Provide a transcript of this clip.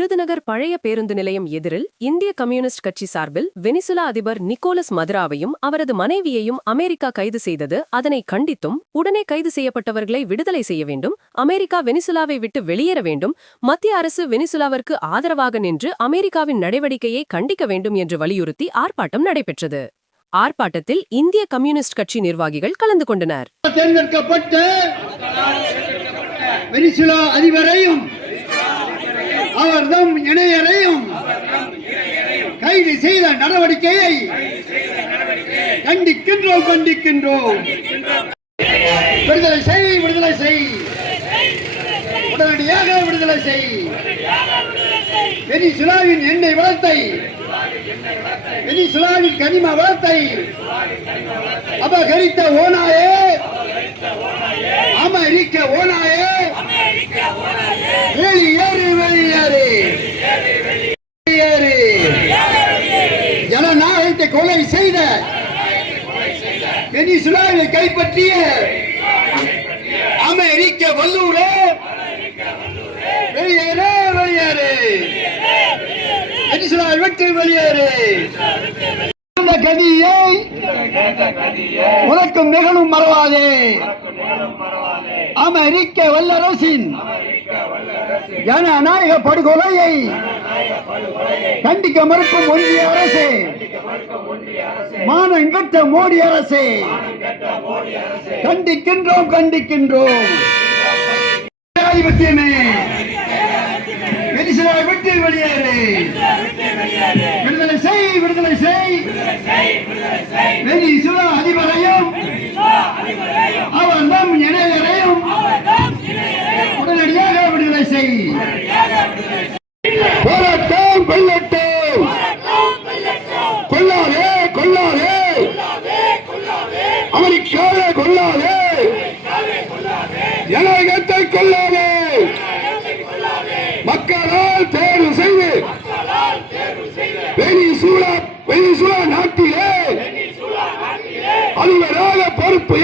விருதுநகர் பழைய பேருந்து நிலையம் எதிரில் இந்திய கம்யூனிஸ்ட் கட்சி சார்பில் வெனிசுலா அதிபர் நிக்கோலஸ் மதுராவையும் அவரது மனைவியையும் அமெரிக்கா கைது செய்தது அதனை கண்டித்தும் உடனே கைது செய்யப்பட்டவர்களை விடுதலை செய்ய வேண்டும் அமெரிக்கா வெனிசுலாவை விட்டு வெளியேற வேண்டும் மத்திய அரசு வெனிசுலாவிற்கு ஆதரவாக நின்று அமெரிக்காவின் நடவடிக்கையை கண்டிக்க வேண்டும் என்று வலியுறுத்தி ஆர்ப்பாட்டம் நடைபெற்றது. ஆர்ப்பாட்டத்தில் இந்திய கம்யூனிஸ்ட் கட்சி நிர்வாகிகள் கலந்து கொண்டனர். தேர்ந்தெடுக்கப்பட்ட வெனிசுலா அதிபரையும் அவர்தம் இணையரையும் கைது செய்த நடவடிக்கையை கண்டிக்கின்றோம் கண்டிக்கின்றோம். விடுதலை செய் விடுதலை செய். உடனடியாக விடுதலை செய். வெனிசுலாவின் எண்ணெய் வளத்தை வெனிசுலாவின் கனிம வளத்தை அபகரித்த ஓனாயே அமெரிக்க ஓனாயே வெளியேறு வெளியேறு வெளியேறு ஜனநாயகத்தை கொலை செய்த வெனிசுலாவை கைப்பற்றிய அமெரிக்க வல்லூரே. வெளியேறு வெளியேறு. வெனிசுலாவை விட்டு வெளியேறு. கதியை உனக்கும் நிகழும் மறவாதே. அமெரிக்க வல்லரசின் ஜனநாயக படுகொலையை கண்டிக்க மறுக்கும் ஒன்றிய அரசு. மானங்கட்ட மோடி அரசு. கண்டிக்கின்றோம் கண்டிக்கின்றோம். ஜனாதிபத்தியமே வெனிசுலாவை விட்டு வெளியேறு. விடுதலை செய் விடுதலை செய். வெனிசுலா அதிபரையும் அவர் நம் இணையரையும் உடனடியாக விடுதலை செய். கொல்லட்டும் கொல்லாதே கொல்லாதே அமெரிக்காவே கொல்லாதே ஜனநாயகத்தை கொல்லாதே மக்களால் தேர்வு செய்து வெனிசுலா வெனிசுலா நாட்டிலே அதிபராக பொறுப்பு